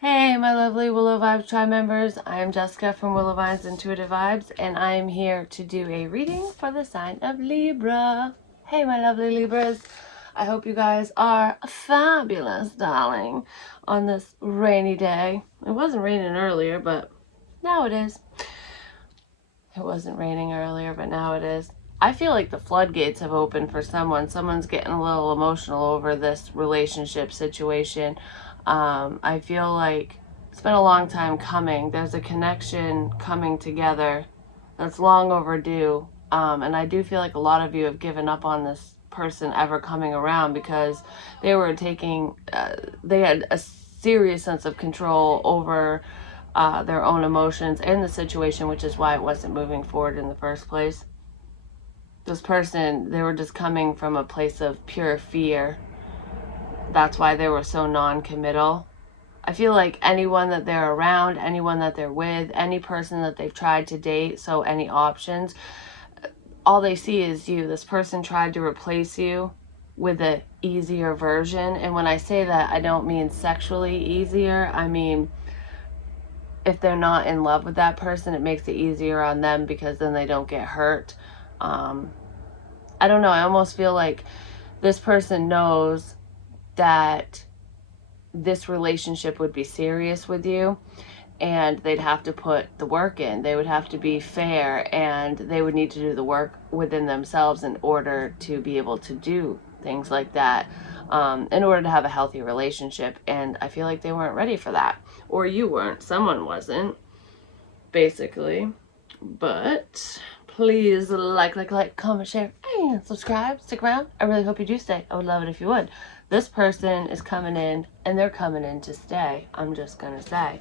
Hey, my lovely Willow Vibes Tribe members. I am Jessica from Willow Vine's Intuitive Vibes, and I am here to do a reading for the sign of Libra. Hey, my lovely Libras. I hope you guys are fabulous, darling, on this rainy day. It wasn't raining earlier, but now it is. It wasn't raining earlier, but now it is. I feel like the floodgates have opened for someone. Someone's getting a little emotional over this relationship situation. I feel like it's been a long time coming. There's a connection coming together that's long overdue. And I do feel like a lot of you have given up on this person ever coming around because they were they had a serious sense of control over their own emotions and the situation, which is why it wasn't moving forward in the first place. This person, they were just coming from a place of pure fear. That's why they were so non-committal. I feel like anyone that they're around, anyone that they're with, any person that they've tried to date, so any options, all they see is you. This person tried to replace you with an easier version. And when I say that, I don't mean sexually easier. I mean, if they're not in love with that person, it makes it easier on them because then they don't get hurt. I don't know. I almost feel like this person knows that this relationship would be serious with you, and they'd have to put the work in. They would have to be fair, and they would need to do the work within themselves in order to be able to do things like that, in order to have a healthy relationship. And I feel like they weren't ready for that, or you weren't. Someone wasn't, basically. But please like, comment, share, and subscribe. Stick around. I really hope you do stay. I would love it if you would. This person is coming in, and they're coming in to stay. I'm just gonna say.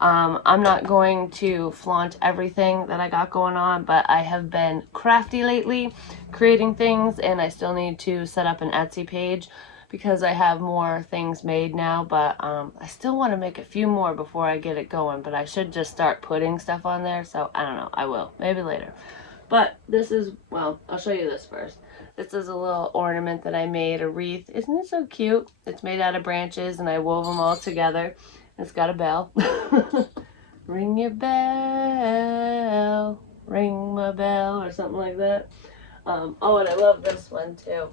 I'm not going to flaunt everything that I got going on, but I have been crafty lately, creating things, and I still need to set up an Etsy page because I have more things made now, but I still want to make a few more before I get it going, but I should just start putting stuff on there, so I don't know. I will. Maybe later. But this is, well, I'll show you this first. This is a little ornament that I made, a wreath. Isn't it so cute? It's made out of branches, and I wove them all together. It's got a bell. Ring your bell, ring my bell, or something like that. Oh, and I love this one too.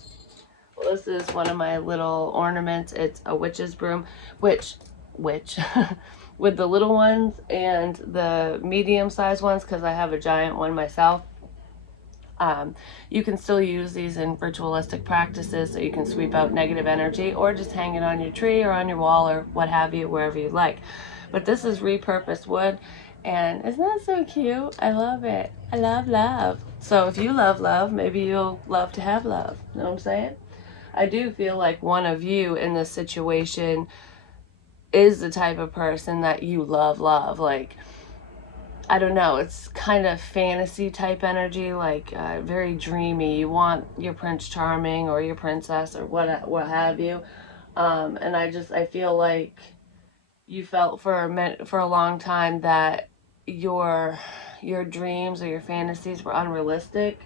Well, this is one of my little ornaments. It's a witch's broom, witch, with the little ones and the medium-sized ones, because I have a giant one myself. You can still use these in ritualistic practices, so you can sweep out negative energy, or just hang it on your tree or on your wall or what have you, wherever you like. But this is repurposed wood, and isn't that so cute? I love it. I love love. So if you love love, maybe you'll love to have love. You know what I'm saying? I do feel like one of you in this situation is the type of person that you love. Like, I don't know, it's kind of fantasy type energy, like very dreamy. You want your Prince Charming or your princess or what have you. And I feel like you felt for a long time that your dreams or your fantasies were unrealistic.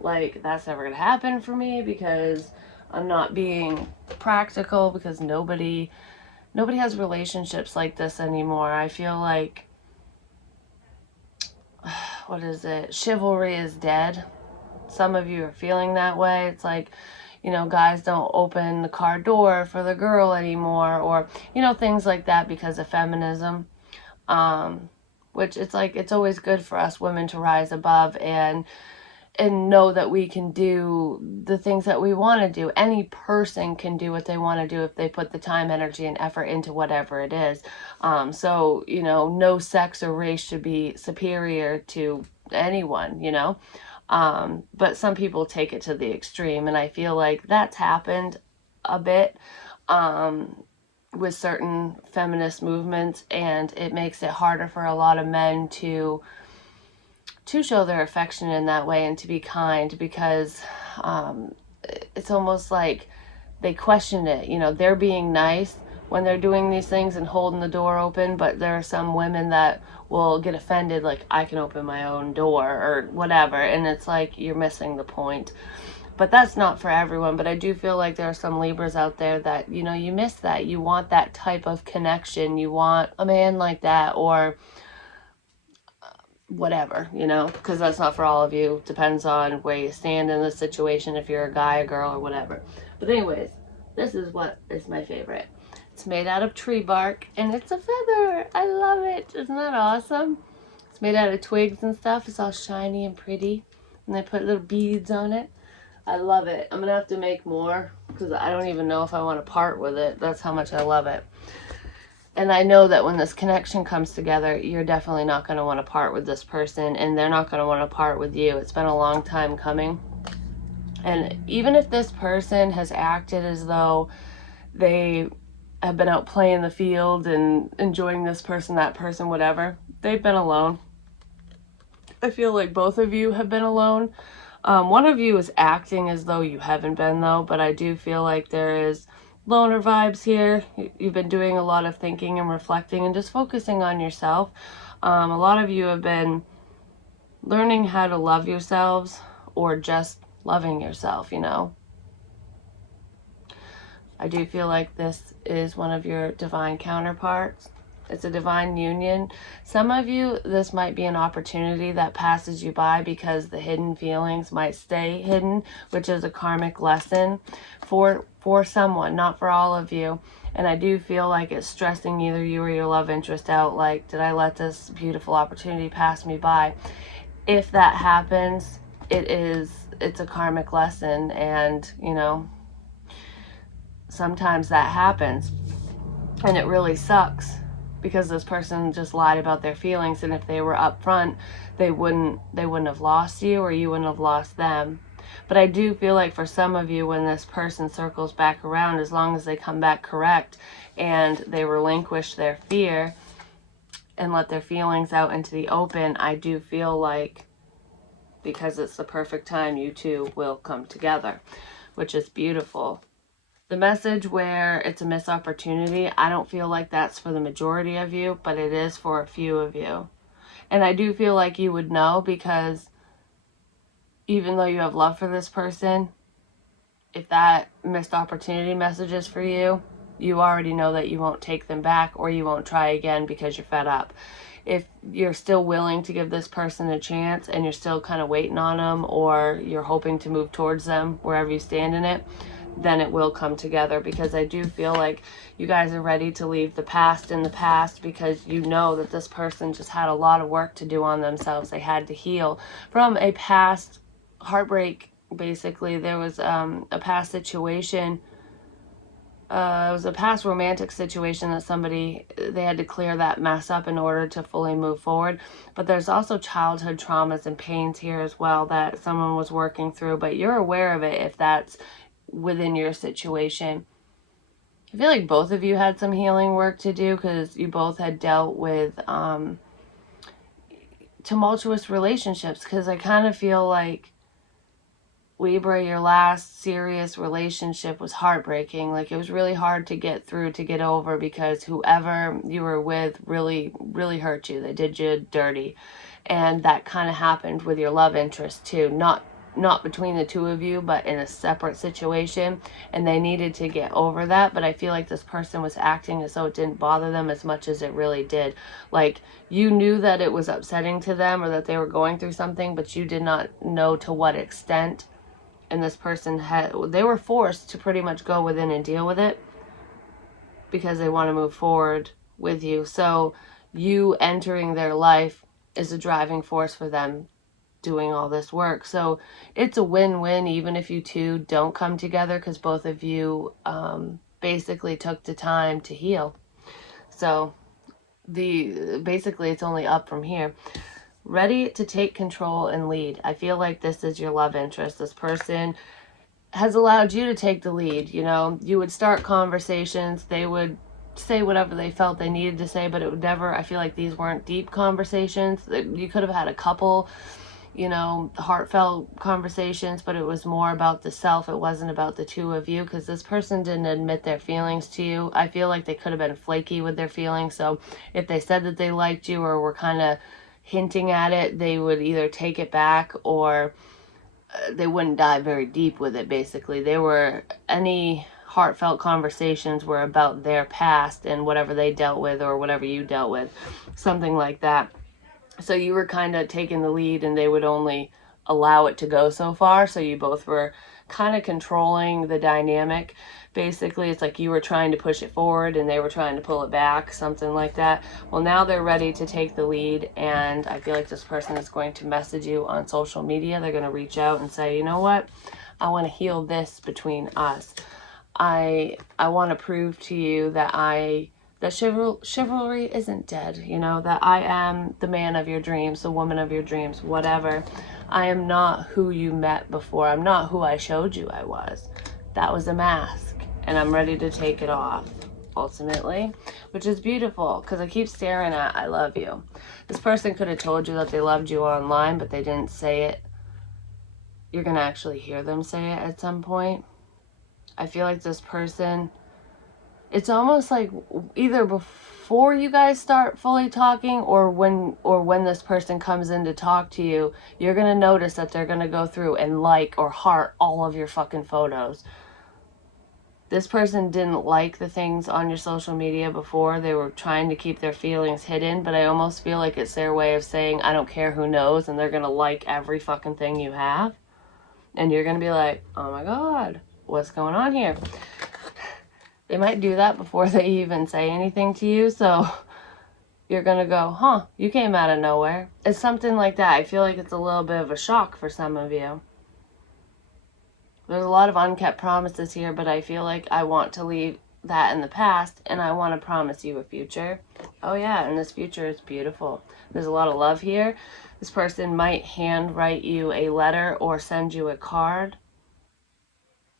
Like, that's never gonna happen for me because I'm not being practical, because nobody has relationships like this anymore. I feel like, what is it? Chivalry is dead. Some of you are feeling that way. It's like, guys don't open the car door for the girl anymore, or, things like that because of feminism. Which it's like, it's always good for us women to rise above and know that we can do the things that we want to do. Any person can do what they want to do if they put the time, energy, and effort into whatever it is. So, no sex or race should be superior to anyone, but some people take it to the extreme, and I feel like that's happened a bit with certain feminist movements, and it makes it harder for a lot of men to show their affection in that way and to be kind, because it's almost like they question it. They're being nice when they're doing these things and holding the door open, but there are some women that will get offended, like, I can open my own door or whatever, and it's like, you're missing the point. But that's not for everyone. But I do feel like there are some Libras out there that, you know, you miss that. You want that type of connection. You want a man like that, or whatever, you know, because that's not for all of you. Depends on where you stand in the situation, if you're a guy, a girl, or whatever. But anyways, this is what is my favorite. It's made out of tree bark, and it's a feather. I love it. Isn't that awesome? It's made out of twigs and stuff. It's all shiny and pretty, and they put little beads on it. I love it. I'm gonna have to make more because I don't even know if I want to part with it. That's how much I love it. And I know that when this connection comes together, you're definitely not going to want to part with this person, and they're not going to want to part with you. It's been a long time coming. And even if this person has acted as though they have been out playing the field and enjoying this person, that person, whatever, they've been alone. I feel like both of you have been alone. One of you is acting as though you haven't been, though, but I do feel like there is loner vibes here. You've been doing a lot of thinking and reflecting and just focusing on yourself. A lot of you have been learning how to love yourselves, or just loving yourself, you know. I do feel like this is one of your divine counterparts. It's a divine union. Some of you, this might be an opportunity that passes you by because the hidden feelings might stay hidden, which is a karmic lesson for someone, not for all of you. And I do feel like it's stressing either you or your love interest out, like, did I let this beautiful opportunity pass me by? If that happens, it's a karmic lesson, and, you know, sometimes that happens, and it really sucks because this person just lied about their feelings, and if they were upfront, they wouldn't have lost you, or you wouldn't have lost them. But I do feel like for some of you, when this person circles back around, as long as they come back correct and they relinquish their fear and let their feelings out into the open, I do feel like, because it's the perfect time, you two will come together, which is beautiful. The message where it's a missed opportunity, I don't feel like that's for the majority of you, but it is for a few of you. And I do feel like you would know, because even though you have love for this person, if that missed opportunity message is for you, you already know that you won't take them back, or you won't try again because you're fed up. If you're still willing to give this person a chance, and you're still kind of waiting on them, or you're hoping to move towards them wherever you stand in it, then it will come together, because I do feel like you guys are ready to leave the past in the past, because you know that this person just had a lot of work to do on themselves. They had to heal from a past heartbreak. Basically, there was a past situation. It was a past romantic situation that they had to clear that mess up in order to fully move forward. But there's also childhood traumas and pains here as well that someone was working through, but you're aware of it if that's within your situation. I feel like both of you had some healing work to do, because you both had dealt with tumultuous relationships, because I kind of feel like, Libra, your last serious relationship was heartbreaking. Like, it was really hard to get through, to get over, because whoever you were with really, really hurt you. They did you dirty. And that kind of happened with your love interest too. Not between the two of you, but in a separate situation. And they needed to get over that. But I feel like this person was acting as though it didn't bother them as much as it really did. Like, you knew that it was upsetting to them, or that they were going through something, but you did not know to what extent. And this person they were forced to pretty much go within and deal with it, because they want to move forward with you. So you entering their life is a driving force for them doing all this work. So it's a win-win, even if you two don't come together, because both of you basically took the time to heal. So basically it's only up from here. Ready to take control and lead. I feel like this is your love interest. This person has allowed you to take the lead. You know, you would start conversations, they would say whatever they felt they needed to say, but it would never, I feel like these weren't deep conversations. You could have had a couple, you know, heartfelt conversations, but it was more about the self. It wasn't about the two of you, because this person didn't admit their feelings to you. I feel like they could have been flaky with their feelings. So if they said that they liked you, or were kind of hinting at it, they would either take it back, or they wouldn't dive very deep with it. Basically, they were, any heartfelt conversations were about their past and whatever they dealt with or whatever you dealt with, something like that. So you were kind of taking the lead and they would only allow it to go so far. So you both were kind of controlling the dynamic. Basically, it's like you were trying to push it forward and they were trying to pull it back, something like that. Well, now they're ready to take the lead, and I feel like this person is going to message you on social media. They're going to reach out and say, you know what, I want to heal this between us. I want to prove to you that that chivalry isn't dead, you know, that I am the man of your dreams, the woman of your dreams, whatever. I am not who you met before. I'm not who I showed you I was. That was a mask, and I'm ready to take it off, ultimately, which is beautiful, because I keep staring at I love you. This person could have told you that they loved you online, but they didn't say it. You're going to actually hear them say it at some point. I feel like this person, it's almost like either before you guys start fully talking or when this person comes in to talk to you, you're going to notice that they're going to go through and like or heart all of your fucking photos. This person didn't like the things on your social media before. They were trying to keep their feelings hidden, but I almost feel like it's their way of saying, I don't care who knows, and they're going to like every fucking thing you have. And you're going to be like, oh my God, what's going on here? They might do that before they even say anything to you, so you're going to go, huh, you came out of nowhere. It's something like that. I feel like it's a little bit of a shock for some of you. There's a lot of unkept promises here, but I feel like I want to leave that in the past, and I want to promise you a future. Oh yeah, and this future is beautiful. There's a lot of love here. This person might handwrite you a letter or send you a card.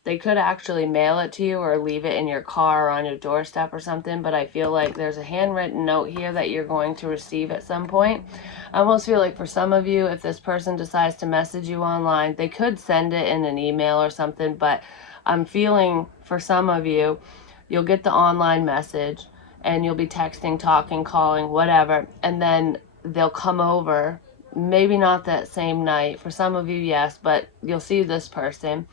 They could actually mail it to you or leave it in your car or on your doorstep or something, but I feel like there's a handwritten note here that you're going to receive at some point. I almost feel like for some of you, if this person decides to message you online, they could send it in an email or something, but I'm feeling for some of you, you'll get the online message and you'll be texting, talking, calling, whatever, and then they'll come over, maybe not that same night. For some of you, yes, but you'll see this person.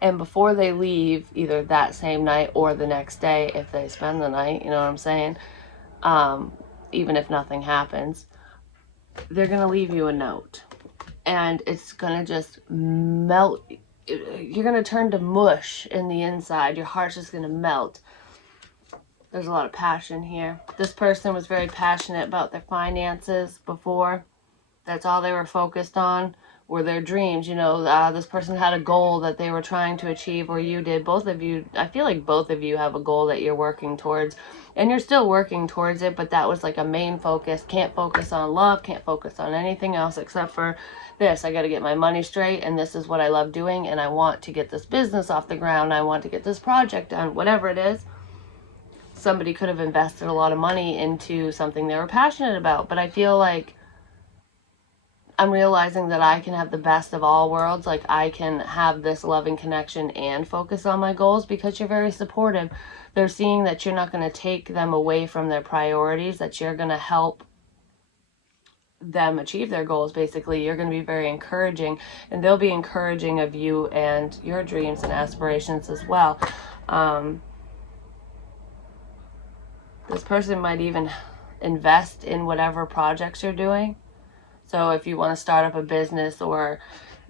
And before they leave, either that same night or the next day, if they spend the night, you know what I'm saying? Even if nothing happens, they're going to leave you a note. And it's going to just melt. You're going to turn to mush in the inside. Your heart's just going to melt. There's a lot of passion here. This person was very passionate about their finances before. That's all they were focused on. Were their dreams, you know, this person had a goal that they were trying to achieve, or you did. Both of you, I feel like both of you have a goal that you're working towards, and you're still working towards it, but that was like a main focus. Can't focus on love, can't focus on anything else except for this. I got to get my money straight, and this is what I love doing, and I want to get this business off the ground. I want to get this project done, whatever it is. Somebody could have invested a lot of money into something they were passionate about, but I feel like I'm realizing that I can have the best of all worlds. Like, I can have this loving connection and focus on my goals because you're very supportive. They're seeing that you're not going to take them away from their priorities, that you're going to help them achieve their goals. Basically, you're going to be very encouraging, and they'll be encouraging of you and your dreams and aspirations as well. This person might even invest in whatever projects you're doing. So if you want to start up a business or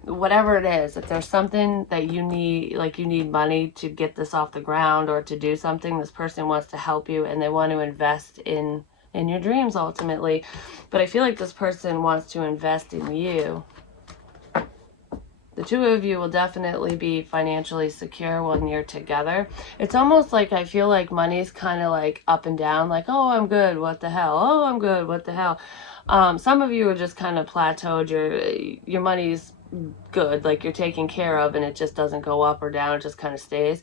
whatever it is, if there's something that you need, like you need money to get this off the ground or to do something, this person wants to help you and they want to invest in your dreams ultimately. But I feel like this person wants to invest in you. The two of you will definitely be financially secure when you're together. It's almost like I feel like money's kind of like up and down, like, oh, I'm good, what the hell? Oh, I'm good, what the hell? Some of you are just kind of plateaued. Your money's good, like you're taken care of, and it just doesn't go up or down. It just kind of stays.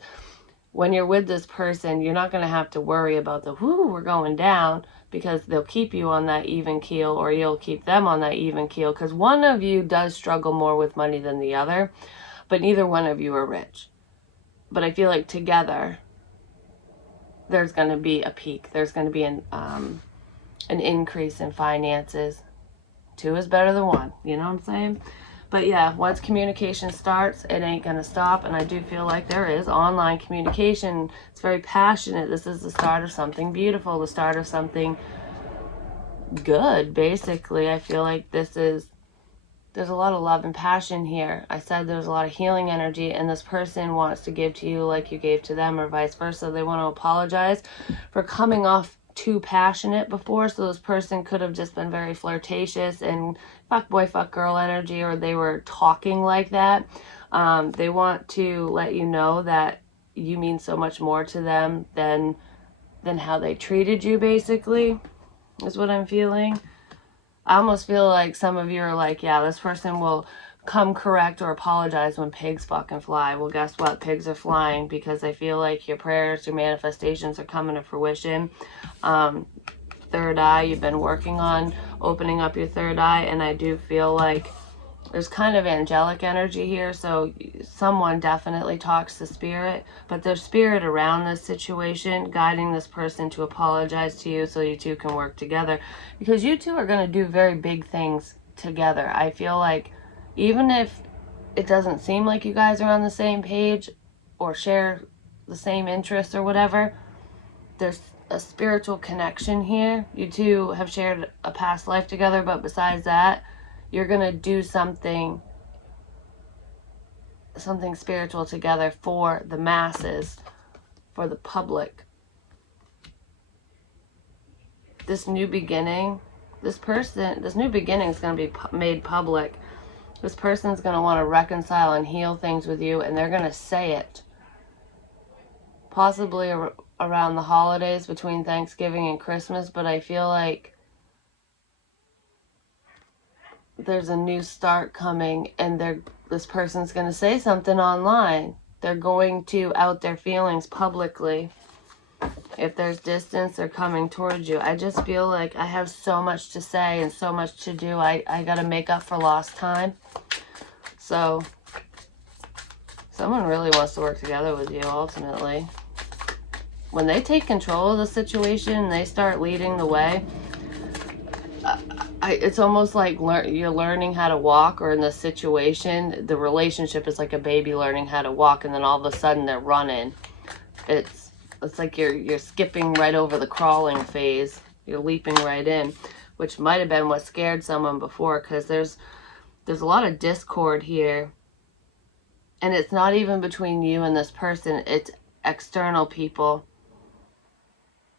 When you're with this person, you're not going to have to worry about the, whoo, we're going down, because they'll keep you on that even keel, or you'll keep them on that even keel, because one of you does struggle more with money than the other, but neither one of you are rich. But I feel like together, there's going to be a peak. There's going to be an increase in finances. Two is better than one, you know what I'm saying? But yeah, once communication starts, it ain't going to stop. And I do feel like there is online communication. It's very passionate. This is the start of something beautiful, the start of something good, basically. I feel like there's a lot of love and passion here. I said there's a lot of healing energy, and this person wants to give to you like you gave to them, or vice versa. They want to apologize for coming off too passionate before. So this person could have just been very flirtatious and fuck boy, fuck girl energy, or they were talking like that. They want to let you know that you mean so much more to them than how they treated you, basically, is what I'm feeling. I almost feel like some of you are like, yeah, this person will come correct or apologize when pigs fucking fly. Well, guess what? Pigs are flying, because I feel like your prayers, your manifestations are coming to fruition. Third eye, you've been working on opening up your third eye, and I do feel like there's kind of angelic energy here, so someone definitely talks to spirit, but there's spirit around this situation guiding this person to apologize to you so you two can work together, because you two are going to do very big things together. I feel like even if it doesn't seem like you guys are on the same page or share the same interests or whatever, there's a spiritual connection here. You two have shared a past life together, but besides that, you're going to do something spiritual together for the masses, for the public. This new beginning, this new beginning is going to be made public. This person's going to want to reconcile and heal things with you, and they're going to say it. Possibly around the holidays between Thanksgiving and Christmas, but I feel like there's a new start coming, and this person's going to say something online. They're going to out their feelings publicly. If there's distance, they're coming towards you. I just feel like I have so much to say and so much to do. I got to make up for lost time. So someone really wants to work together with you, ultimately. When they take control of the situation, they start leading the way. It's almost like you're learning how to walk, or in this situation, the relationship is like a baby learning how to walk, and then all of a sudden they're running. It's like you're skipping right over the crawling phase. You're leaping right in, which might have been what scared someone before, because there's a lot of discord here, and it's not even between you and this person. It's external people.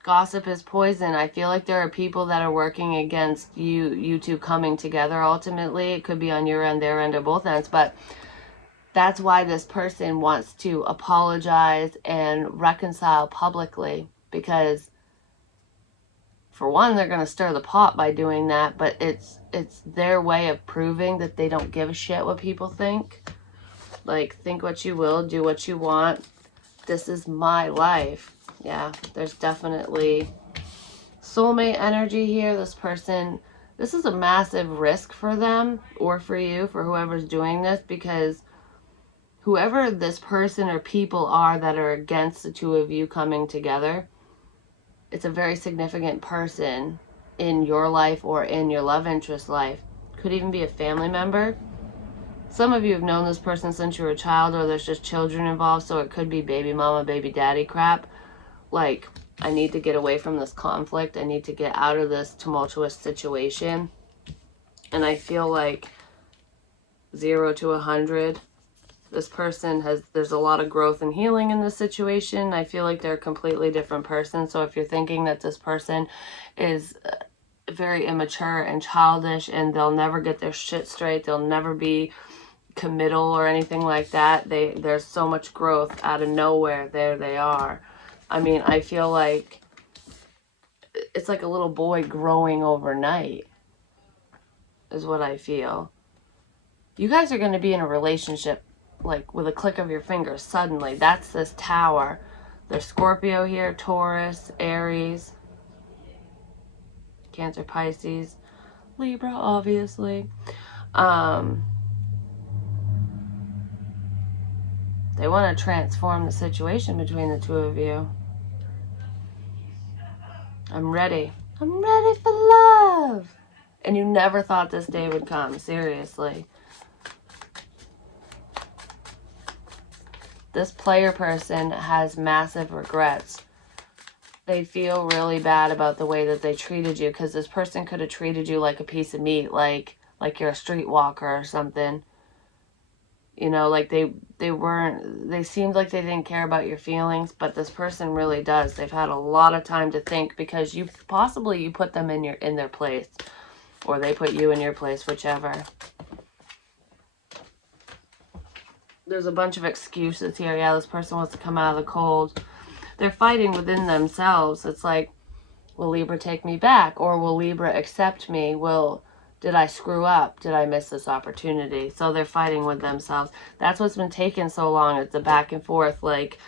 Gossip is poison. I feel like there are people that are working against you two coming together ultimately. It could be on your end, their end, or both ends, but that's why this person wants to apologize and reconcile publicly, because for one, they're going to stir the pot by doing that, but it's their way of proving that they don't give a shit what people think. Like, think what you will, do what you want. This is my life. Yeah, there's definitely soulmate energy here. This person, this is a massive risk for them, or for you, for whoever's doing this, because whoever this person or people are that are against the two of you coming together, it's a very significant person in your life or in your love interest life. Could even be a family member. Some of you have known this person since you were a child, or there's just children involved, so it could be baby mama, baby daddy crap. Like, I need to get away from this conflict. I need to get out of this tumultuous situation. And I feel like 0 to 100, this person there's a lot of growth and healing in this situation. I feel like they're a completely different person. So if you're thinking that this person is very immature and childish and they'll never get their shit straight, they'll never be committal or anything like that, there's so much growth out of nowhere. There they are. I mean, I feel like it's like a little boy growing overnight, is what I feel. You guys are going to be in a relationship, like, with a click of your fingers, suddenly. That's this tower. There's Scorpio here, Taurus, Aries, Cancer, Pisces, Libra, obviously. They want to transform the situation between the two of you. I'm ready. I'm ready for love. And you never thought this day would come, seriously. this player person has massive regrets. They feel really bad about the way that they treated you, because this person could have treated you like a piece of meat, like you're a streetwalker or something. You know, like they seemed like they didn't care about your feelings, but this person really does. They've had a lot of time to think, because you put them in their place, or they put you in your place, whichever. There's a bunch of excuses here. Yeah, this person wants to come out of the cold. They're fighting within themselves. It's like, will Libra take me back? Or will Libra accept me? Did I screw up? Did I miss this opportunity? So they're fighting with themselves. That's what's been taking so long. It's a back and forth. Like,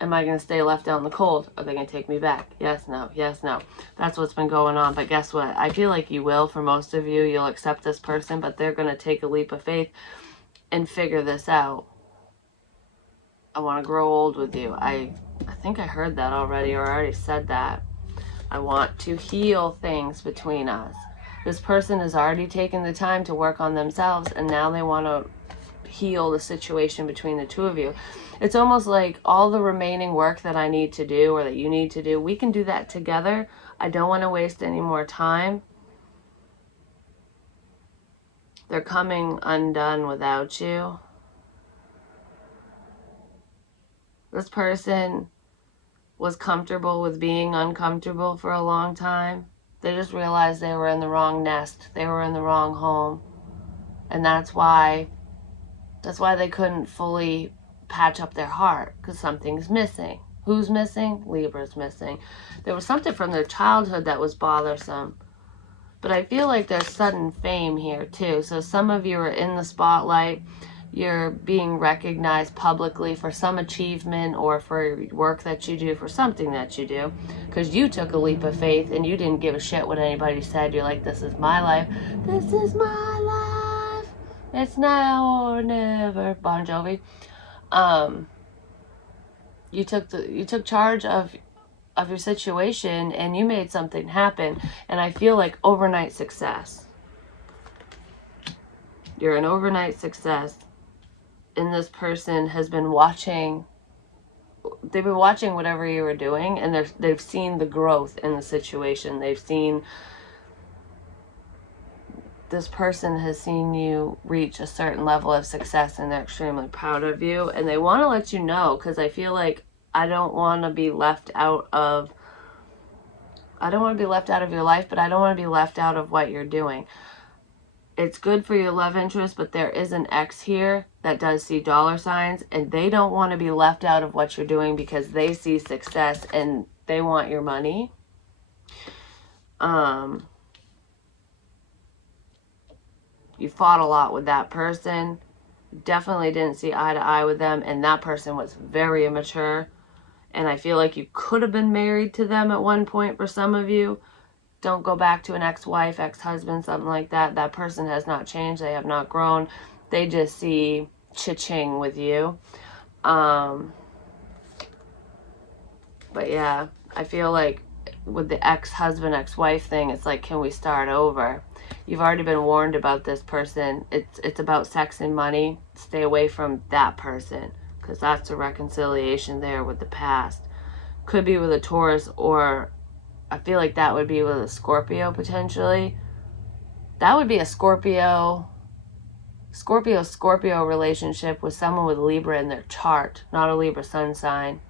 am I going to stay left out in the cold? Are they going to take me back? Yes, no, yes, no. That's what's been going on. But guess what? I feel like you will. For most of you, you'll accept this person, but they're going to take a leap of faith and figure this out. I want to grow old with you. I think I heard that already, or I already said that. I want to heal things between us. This person has already taken the time to work on themselves, and now they want to heal the situation between the two of you. It's almost like all the remaining work that I need to do, or that you need to do, we can do that together. I don't want to waste any more time. They're coming undone without you. This person was comfortable with being uncomfortable for a long time. They just realized they were in the wrong nest. They were in the wrong home. And that's why they couldn't fully patch up their heart, because something's missing. Who's missing? Libra's missing. There was something from their childhood that was bothersome. But I feel like there's sudden fame here too. So some of you are in the spotlight. You're being recognized publicly for some achievement, or for work that you do, for something that you do, because you took a leap of faith and you didn't give a shit what anybody said. You're like, this is my life. This is my life. It's now or never. Bon Jovi. You took charge of your situation, and you made something happen. And I feel like overnight success. You're an overnight success. And this person has been watching, they've been watching whatever you were doing, and they've seen the growth in the situation. They've seen, this person has seen you reach a certain level of success, and they're extremely proud of you, and they want to let you know, because I feel like I don't want to be left out of your life, but I don't want to be left out of what you're doing. It's good for your love interest, but there is an ex here that does see dollar signs, and they don't want to be left out of what you're doing, because they see success and they want your money. You fought a lot with that person. Definitely didn't see eye to eye with them, and that person was very immature. And I feel like you could have been married to them at one point for some of you. Don't go back to an ex-wife, ex-husband, something like that. That person has not changed. They have not grown. They just see cha-ching with you. But yeah, I feel like with the ex-husband, ex-wife thing, it's like, can we start over? You've already been warned about this person. It's about sex and money. Stay away from that person, because that's a reconciliation there with the past. Could be with a Taurus, or I feel like that would be with a Scorpio potentially. That would be a Scorpio relationship with someone with Libra in their chart, not a Libra sun sign.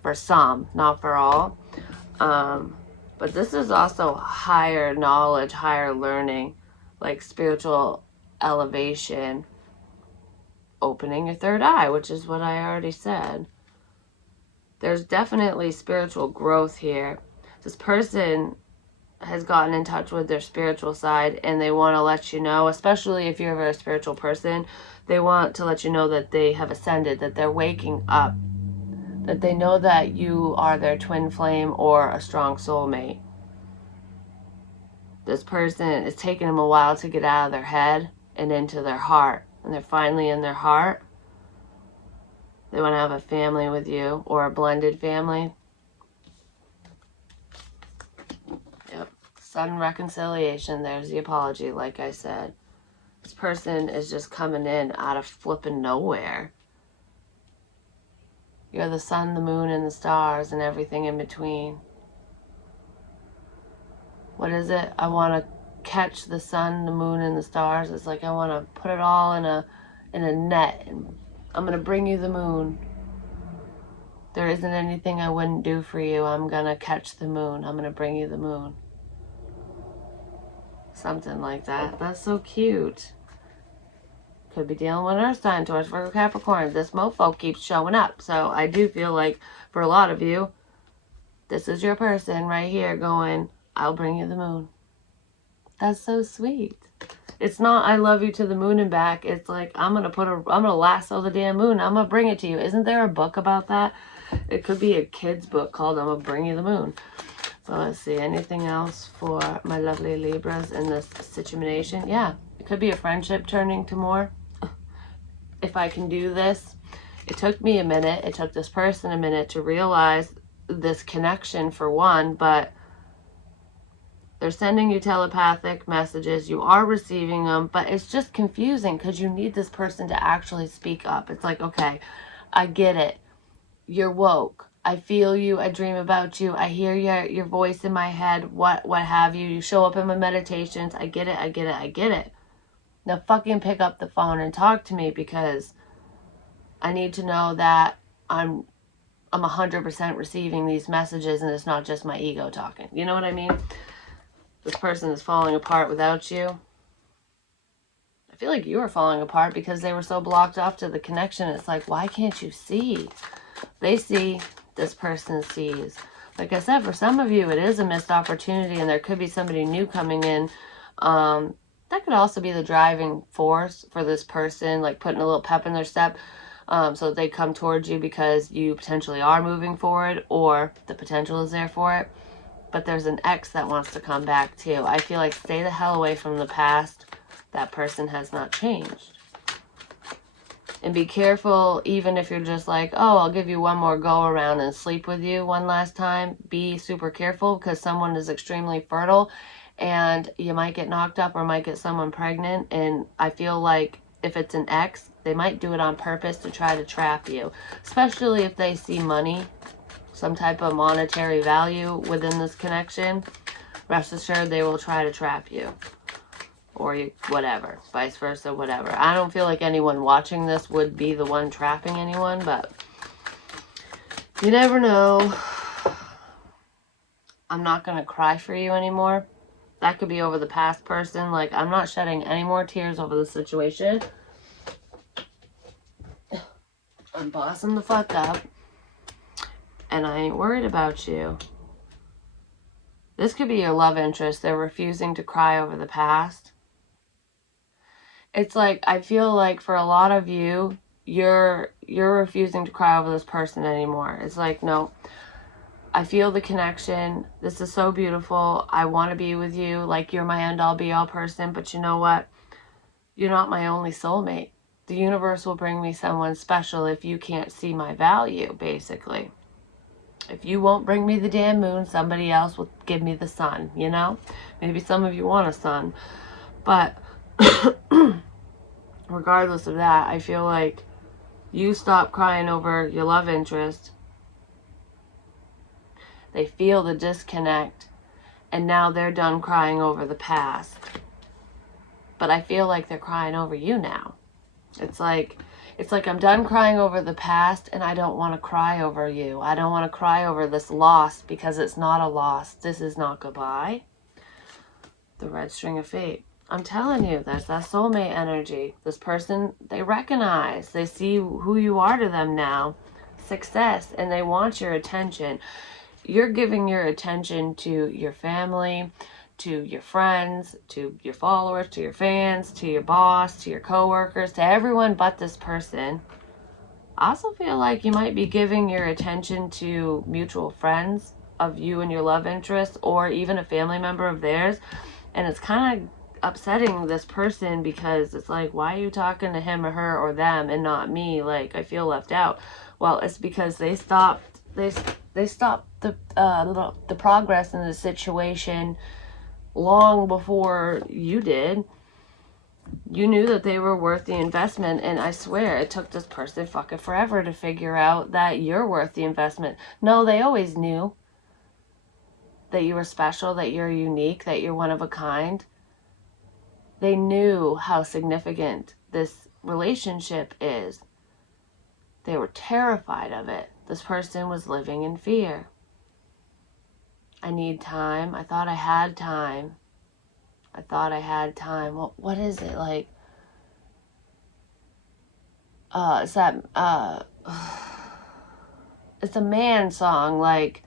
For some, not for all. But this is also higher knowledge, higher learning, like spiritual elevation, opening your third eye, which is what I already said. There's definitely spiritual growth here. This person has gotten in touch with their spiritual side, and they want to let you know, especially if you're a very spiritual person, they want to let you know that they have ascended, that they're waking up, that they know that you are their twin flame or a strong soulmate. This person, it's taken them a while to get out of their head and into their heart, and they're finally in their heart. They want to have a family with you, or a blended family. Yep. Sudden reconciliation. There's the apology, like I said. This person is just coming in out of flipping nowhere. You're the sun, the moon, and the stars, and everything in between. What is it? I want to catch the sun, the moon, and the stars. It's like I want to put it all in a net, and I'm going to bring you the moon. There isn't anything I wouldn't do for you. I'm going to catch the moon. I'm going to bring you the moon. Something like that. That's so cute. Could be dealing with an Earth sign, Taurus, Virgo, Capricorn. This mofo keeps showing up. So I do feel like for a lot of you, this is your person right here going, I'll bring you the moon. That's so sweet. It's not I love you to the moon and back. It's like I'm gonna lasso the damn moon. I'm gonna bring it to you. Isn't there a book about that? It could be a kid's book called I'm gonna bring you the moon. So let's see, anything else for my lovely Libras in this situation? Yeah, it could be a friendship turning to more. If I can do this, it took me a minute. It took this person a minute to realize this connection for one, but they're sending you telepathic messages. You are receiving them, but it's just confusing because you need this person to actually speak up. It's like, okay, I get it. You're woke. I feel you. I dream about you. I hear your voice in my head. What have you. You show up in my meditations. I get it. I get it. I get it. Now fucking pick up the phone and talk to me because I need to know that I'm 100% receiving these messages and it's not just my ego talking. You know what I mean? This person is falling apart without you. I feel like you are falling apart because they were so blocked off to the connection. It's like, why can't you see? They see, this person sees. Like I said, for some of you, it is a missed opportunity and there could be somebody new coming in. That could also be the driving force for this person, like putting a little pep in their step. So they come towards you because you potentially are moving forward or the potential is there for it. But there's an ex that wants to come back too. I feel like stay the hell away from the past. That person has not changed. And be careful, even if you're just like, oh, I'll give you one more go around and sleep with you one last time. Be super careful because someone is extremely fertile and you might get knocked up or might get someone pregnant. And I feel like if it's an ex, they might do it on purpose to try to trap you, especially if they see money, some type of monetary value within this connection. Rest assured they will try to trap you. Or you, whatever, vice versa, whatever. I don't feel like anyone watching this would be the one trapping anyone, but you never know. I'm not going to cry for you anymore. That could be over the past person. Like, I'm not shedding any more tears over the situation. I'm bossing the fuck up. And I ain't worried about you. This could be your love interest. They're refusing to cry over the past. It's like, I feel like for a lot of you, you're refusing to cry over this person anymore. It's like, no, I feel the connection. This is so beautiful. I want to be with you. Like, you're my end-all be-all person. But you know what? You're not my only soulmate. The universe will bring me someone special if you can't see my value, basically. If you won't bring me the damn moon, somebody else will give me the sun, you know? Maybe some of you want a sun. But regardless of that, I feel like you stop crying over your love interest. They feel the disconnect, and now they're done crying over the past. But I feel like they're crying over you now. It's like I'm done crying over the past, and I don't want to cry over you. I don't want to cry over this loss because it's not a loss. This is not goodbye. The red string of fate. I'm telling you, that's that soulmate energy. This person, they recognize, they see who you are to them now. Success, and they want your attention. You're giving your attention to your family, to your friends, to your followers, to your fans, to your boss, to your coworkers, to everyone but this person. I also feel like you might be giving your attention to mutual friends of you and your love interest, or even a family member of theirs. And it's kind of upsetting this person because it's like, why are you talking to him or her or them and not me? Like, I feel left out. Well, it's because they stopped the progress in the situation long before you did. You knew that they were worth the investment, and I swear it took this person fucking forever to figure out that you're worth the investment. No, they always knew that you were special, that you're unique, that you're one of a kind. They knew how significant this relationship is. They were terrified of it. This person was living in fear. I need time. I thought I had time. I thought I had time. What is it like? It's that, it's a man song, like,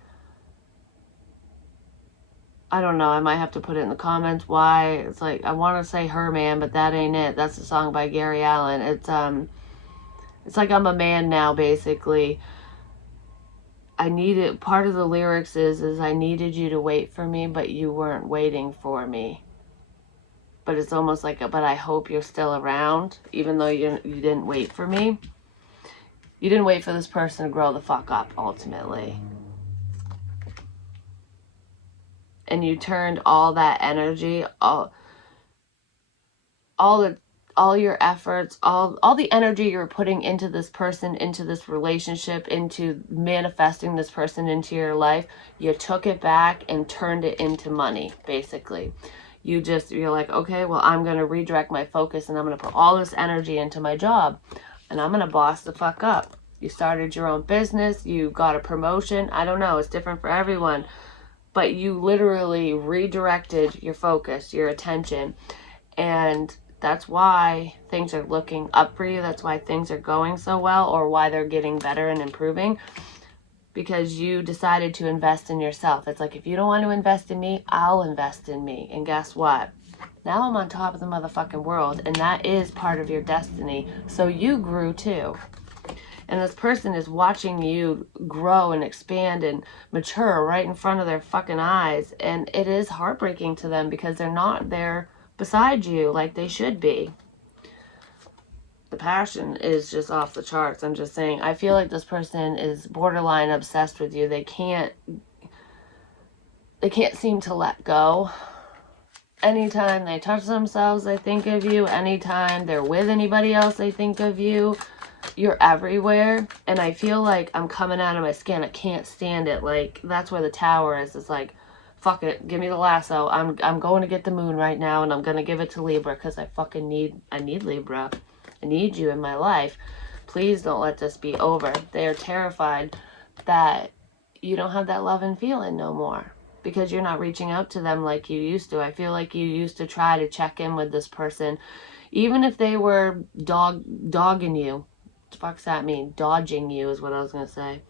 I don't know, I might have to put it in the comments why. It's like, I want to say Her Man, but that ain't it. That's a song by Gary Allan. It's like, I'm a man now, basically. I needed, part of the lyrics is I needed you to wait for me, but you weren't waiting for me. But it's almost like, but I hope you're still around, even though you didn't wait for me. You didn't wait for this person to grow the fuck up, ultimately. And you turned all that energy, all your efforts, all the energy you were putting into this person, into this relationship, into manifesting this person into your life, you took it back and turned it into money, basically. You're like, okay, well, I'm going to redirect my focus and I'm going to put all this energy into my job and I'm going to boss the fuck up. You started your own business, you got a promotion. I don't know, it's different for everyone. But you literally redirected your focus, your attention. And that's why things are looking up for you. That's why things are going so well, or why they're getting better and improving. Because you decided to invest in yourself. It's like, if you don't want to invest in me, I'll invest in me. And guess what? Now I'm on top of the motherfucking world, and that is part of your destiny. So you grew too. And this person is watching you grow and expand and mature right in front of their fucking eyes. And it is heartbreaking to them because they're not there beside you like they should be. The passion is just off the charts. I'm just saying, I feel like this person is borderline obsessed with you. They can't seem to let go. Anytime they touch themselves, they think of you. Anytime they're with anybody else, they think of you. You're everywhere, and I feel like I'm coming out of my skin. I can't stand it. Like, that's where the tower is. It's like, fuck it, give me the lasso. I'm going to get the moon right now, and I'm gonna give it to Libra because I fucking need Libra. I need you in my life. Please don't let this be over. They are terrified that you don't have that love and feeling no more because you're not reaching out to them like you used to. I feel like you used to try to check in with this person, even if they were dogging you. What the fuck's that mean? Dodging you is what I was gonna say.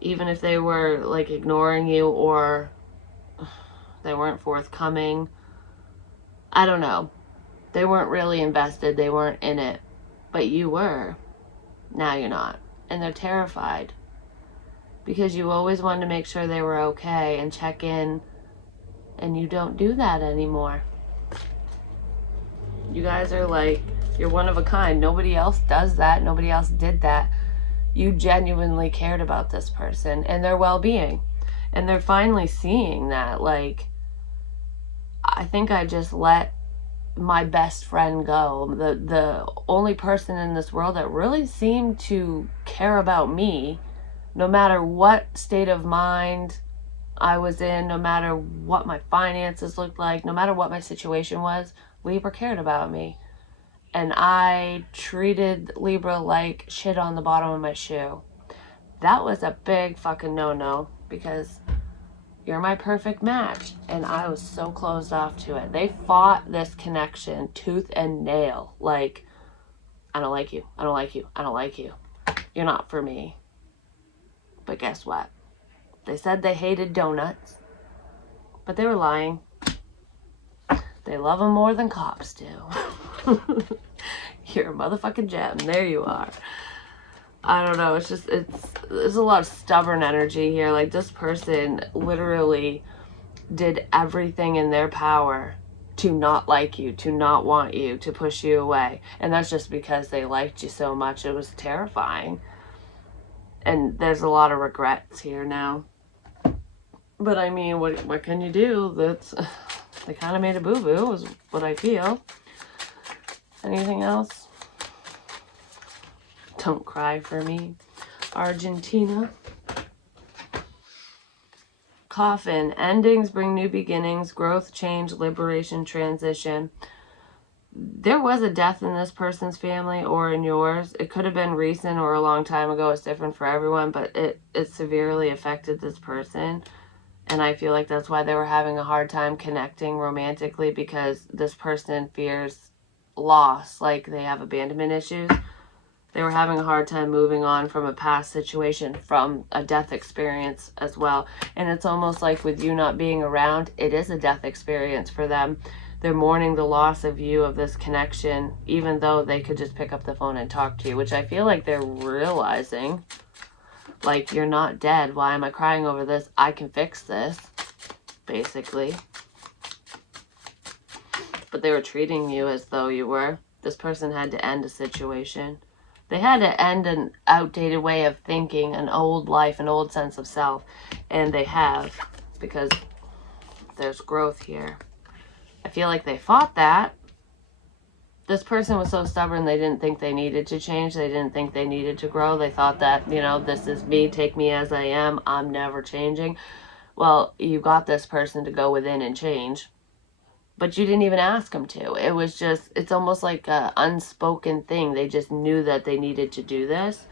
Even if they were like ignoring you or they weren't forthcoming. I don't know. They weren't really invested. They weren't in it. But you were. Now you're not. And they're terrified. Because you always wanted to make sure they were okay and check in. And you don't do that anymore. You guys are like, you're one of a kind. Nobody else does that. Nobody else did that. You genuinely cared about this person and their well-being. And they're finally seeing that. Like, I think I just let my best friend go. The only person in this world that really seemed to care about me, no matter what state of mind I was in, no matter what my finances looked like, no matter what my situation was, Libra cared about me. And I treated Libra like shit on the bottom of my shoe. That was a big fucking no-no because you're my perfect match. And I was so closed off to it. They fought this connection tooth and nail. Like, I don't like you. I don't like you. I don't like you. You're not for me. But guess what? They said they hated donuts. But they were lying. They love them more than cops do. You're a motherfucking gem. There you are. I don't know. It's just, there's a lot of stubborn energy here. Like, this person literally did everything in their power to not like you, to not want you, to push you away. And that's just because they liked you so much. It was terrifying. And there's a lot of regrets here now. But I mean, what can you do? They kind of made a boo-boo is what I feel. Anything else? Don't cry for me. Argentina. Coffin. Endings bring new beginnings, growth, change, liberation, transition. There was a death in this person's family or in yours. It could have been recent or a long time ago. It's different for everyone, but it severely affected this person. And I feel like that's why they were having a hard time connecting romantically, because this person fears loss, like they have abandonment issues. They were having a hard time moving on from a past situation, from a death experience as well. And it's almost like with you not being around, it is a death experience for them. They're mourning the loss of you, of this connection, even though they could just pick up the phone and talk to you, which I feel like they're realizing. Like, you're not dead. Why am I crying over this? I can fix this, basically. But they were treating you as though you were. This person had to end a situation. They had to end an outdated way of thinking, an old life, an old sense of self. And they have, because there's growth here. I feel like they fought that. This person was so stubborn, they didn't think they needed to change. They didn't think they needed to grow. They thought that, you know, this is me, take me as I am. I'm never changing. Well, you got this person to go within and change. But you didn't even ask them to. It was just, it's almost like an unspoken thing. They just knew that they needed to do this.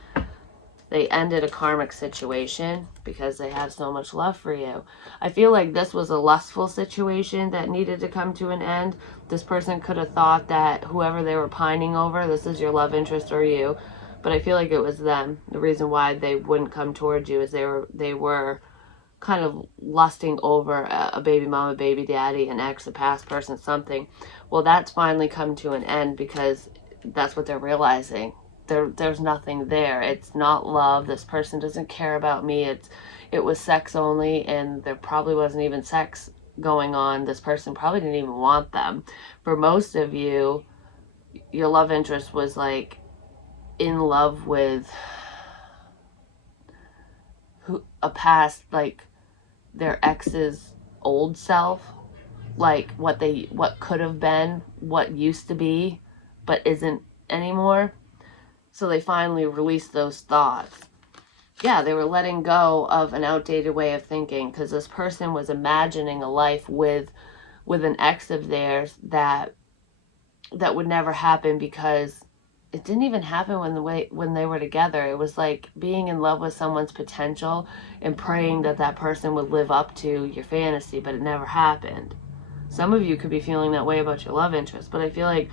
They ended a karmic situation because they have so much love for you. I feel like this was a lustful situation that needed to come to an end. This person could have thought that whoever they were pining over, this is your love interest or you. But I feel like it was them. The reason why they wouldn't come towards you is they were kind of lusting over a baby mama, baby daddy, an ex, a past person, something. Well, that's finally come to an end because that's what they're realizing. There's nothing there. It's not love. This person doesn't care about me. It was sex only, and there probably wasn't even sex going on. This person probably didn't even want them. For most of you, your love interest was like in love with a past, like their ex's old self, like what could have been, what used to be, but isn't anymore. So they finally released those thoughts. Yeah, they were letting go of an outdated way of thinking, because this person was imagining a life with an ex of theirs that would never happen, because it didn't even happen when they were together. It was like being in love with someone's potential and praying that person would live up to your fantasy, but it never happened. Some of you could be feeling that way about your love interest, but I feel like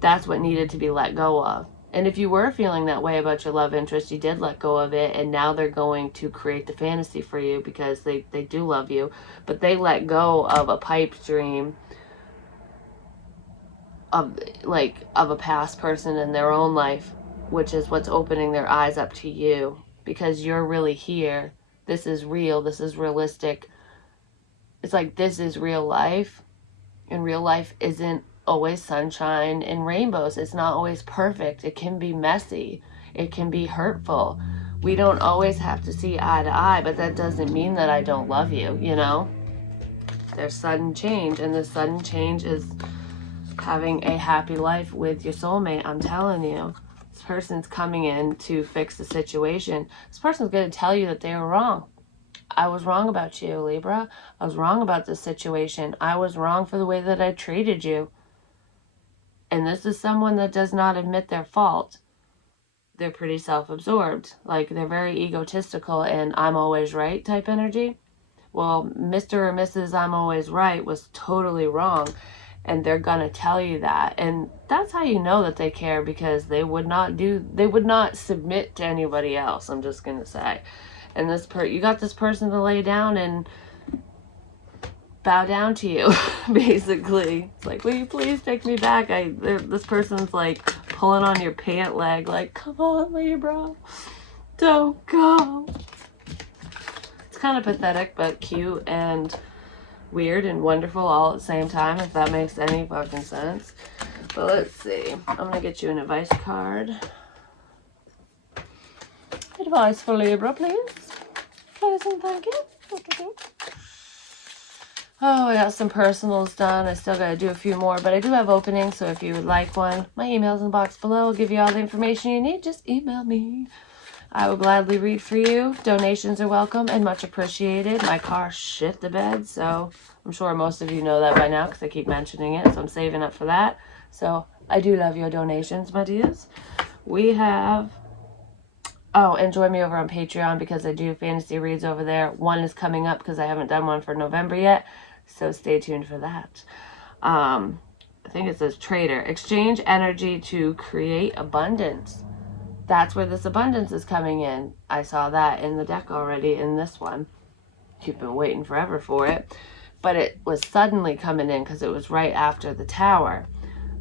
that's what needed to be let go of. And if you were feeling that way about your love interest, you did let go of it, and now they're going to create the fantasy for you because they do love you, but they let go of a pipe dream of a past person in their own life, which is what's opening their eyes up to you, because you're really here. This is real. This is realistic. It's like, this is real life, and real life isn't always sunshine and rainbows. It's not always perfect. It can be messy. It can be hurtful. We don't always have to see eye to eye, but that doesn't mean that I don't love you, you know? There's sudden change, and the sudden change is having a happy life with your soulmate. I'm telling you, this person's coming in to fix the situation. This person's going to tell you that they were wrong. I was wrong about you, Libra. I was wrong about this situation. I was wrong for the way that I treated you. And this is someone that does not admit their fault. They're pretty self-absorbed. Like, they're very egotistical and I'm always right type energy. Well, Mr. or Mrs. I'm always right was totally wrong. And they're going to tell you that. And that's how you know that they care, because they would not submit to anybody else, I'm just going to say. And you got this person to lay down and bow down to you, basically. It's like, will you please take me back? This person's like pulling on your pant leg, like, come on, Libra, don't go. It's kind of pathetic, but cute and weird and wonderful all at the same time, if that makes any fucking sense. But let's see. I'm gonna get you an advice card. Advice for Libra, please. Please and thank you. Oh, I got some personals done. I still got to do a few more, but I do have openings, so if you would like one, my email's in the box below. I'll give you all the information you need. Just email me. I will gladly read for you. Donations are welcome and much appreciated. My car shit the bed, so I'm sure most of you know that by now because I keep mentioning it, so I'm saving up for that. So I do love your donations, my dears. We have... Oh, and join me over on Patreon because I do fantasy reads over there. One is coming up because I haven't done one for November yet, so stay tuned for that. I think it says trader. Exchange energy to create abundance. That's where this abundance is coming in. I saw that in the deck already in this one. You've been waiting forever for it. But it was suddenly coming in because it was right after the tower.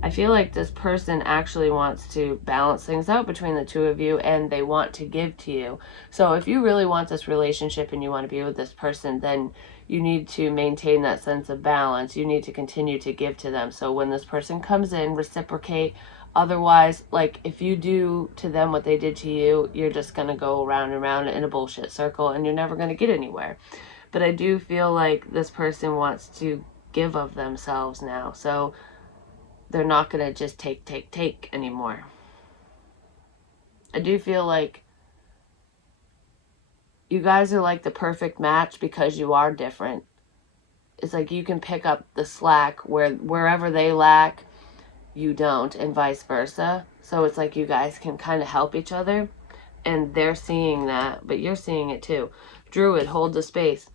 I feel like this person actually wants to balance things out between the two of you and they want to give to you. So if you really want this relationship and you want to be with this person, then you need to maintain that sense of balance. You need to continue to give to them. So when this person comes in, reciprocate. Otherwise, like if you do to them what they did to you, you're just going to go around and around in a bullshit circle and you're never going to get anywhere. But I do feel like this person wants to give of themselves now. So they're not going to just take anymore. I do feel like you guys are like the perfect match because you are different. It's like you can pick up the slack wherever they lack, you don't, and vice versa. So it's like you guys can kind of help each other, and they're seeing that, but you're seeing it too. Druid, hold the space.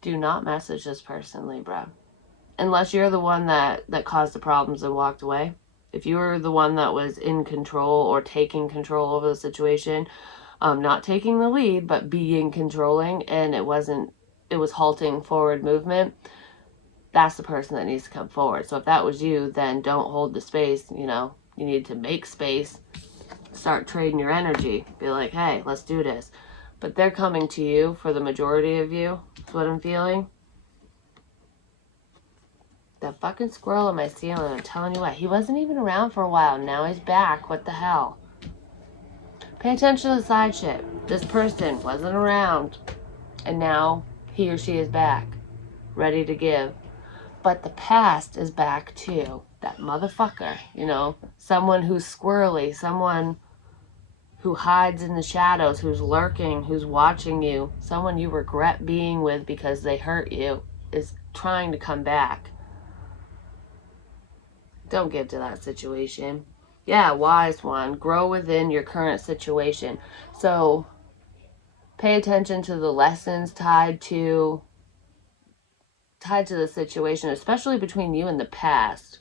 Do not message this person, Libra. Unless you're the one that caused the problems and walked away. If you were the one that was in control or taking control over the situation, not taking the lead, but being controlling, and it was halting forward movement, that's the person that needs to come forward. So if that was you, then don't hold the space. You know, you need to make space, start trading your energy, be like, hey, let's do this. But they're coming to you for the majority of you. That's what I'm feeling. That fucking squirrel on my ceiling, I'm telling you what, he wasn't even around for a while. Now he's back. What the hell? Pay attention to the side shit. This person wasn't around, and now he or she is back, ready to give. But the past is back too. That motherfucker, you know, someone who's squirrely, someone who hides in the shadows, who's lurking, who's watching you, someone you regret being with because they hurt you, is trying to come back. Don't give to that situation. Yeah, wise one. Grow within your current situation. So pay attention to the lessons tied to the situation, especially between you and the past.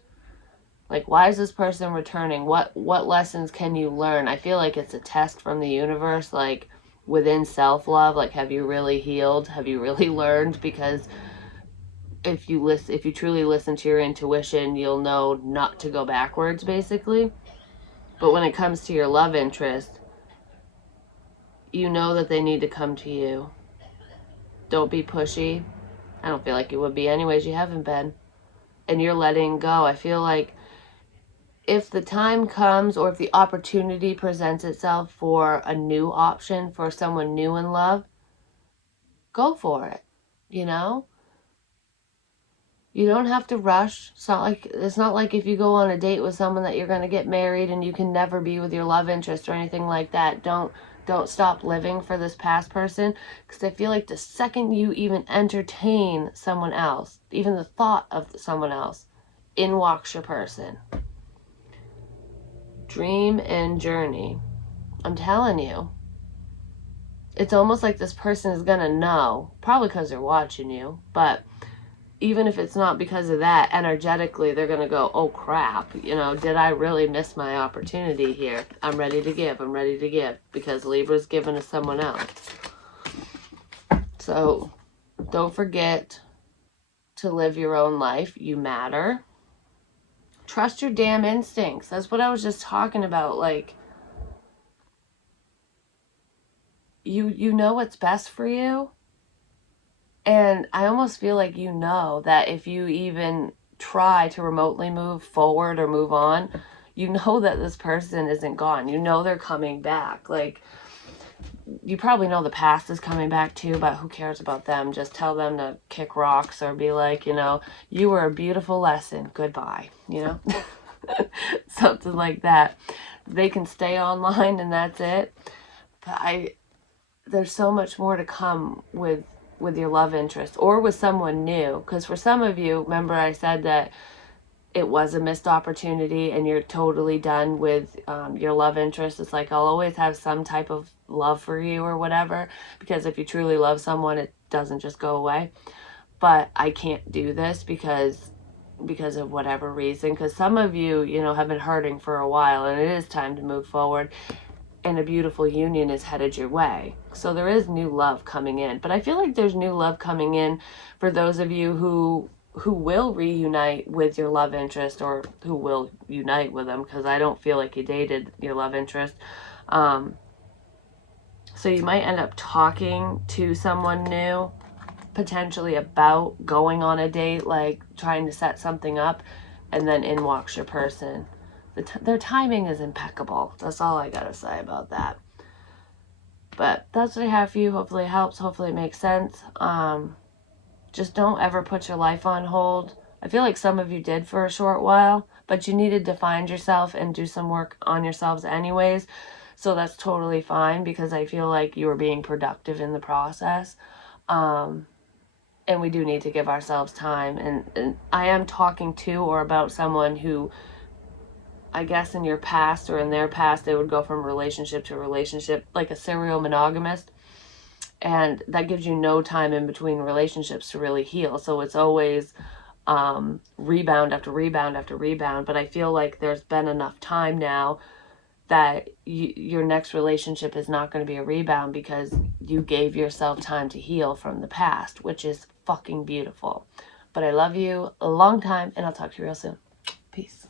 Like, why is this person returning? What lessons can you learn? I feel like it's a test from the universe, like within self-love. Like, have you really healed? Have you really learned? Because if you truly listen to your intuition, you'll know not to go backwards, basically. But when it comes to your love interest, you know that they need to come to you. Don't be pushy. I don't feel like you would be anyways. You haven't been. And you're letting go. I feel like if the time comes or if the opportunity presents itself for a new option, for someone new in love, go for it, you know? You don't have to rush. It's not like if you go on a date with someone that you're going to get married and you can never be with your love interest or anything like that. Don't stop living for this past person, because I feel like the second you even entertain someone else, even the thought of someone else, in walks your person. Dream and journey. I'm telling you. It's almost like this person is going to know, probably because they're watching you, but even if it's not because of that, energetically, they're going to go, oh crap, you know, did I really miss my opportunity here? I'm ready to give. I'm ready to give, because Libra's given to someone else. So don't forget to live your own life. You matter. Trust your damn instincts. That's what I was just talking about. Like, you know what's best for you. And I almost feel like you know that if you even try to remotely move forward or move on, you know that this person isn't gone. You know they're coming back. Like, you probably know the past is coming back too, but who cares about them? Just tell them to kick rocks or be like, you know, you were a beautiful lesson. Goodbye, you know? Something like that. They can stay online and that's it. But there's so much more to come with your love interest or with someone new. Because for some of you, remember I said that it was a missed opportunity and you're totally done with your love interest. It's like I'll always have some type of love for you or whatever, because if you truly love someone, it doesn't just go away. But I can't do this because of whatever reason, because some of you, you know, have been hurting for a while and it is time to move forward and a beautiful union is headed your way. So there is new love coming in, but I feel like there's new love coming in for those of you who will reunite with your love interest, or who will unite with them, because I don't feel like you dated your love interest. So you might end up talking to someone new, potentially about going on a date, like trying to set something up, and then in walks your person. Their timing is impeccable. That's all I gotta say about that. But that's what I have for you. Hopefully it helps. Hopefully it makes sense. Just don't ever put your life on hold. I feel like some of you did for a short while, but you needed to find yourself and do some work on yourselves anyways. So that's totally fine, because I feel like you were being productive in the process. And we do need to give ourselves time. And I am talking to or about someone who, I guess in your past or in their past, they would go from relationship to relationship, like a serial monogamist. And that gives you no time in between relationships to really heal. So it's always rebound after rebound after rebound. But I feel like there's been enough time now that your next relationship is not going to be a rebound, because you gave yourself time to heal from the past, which is fucking beautiful. But I love you a long time, and I'll talk to you real soon. Peace.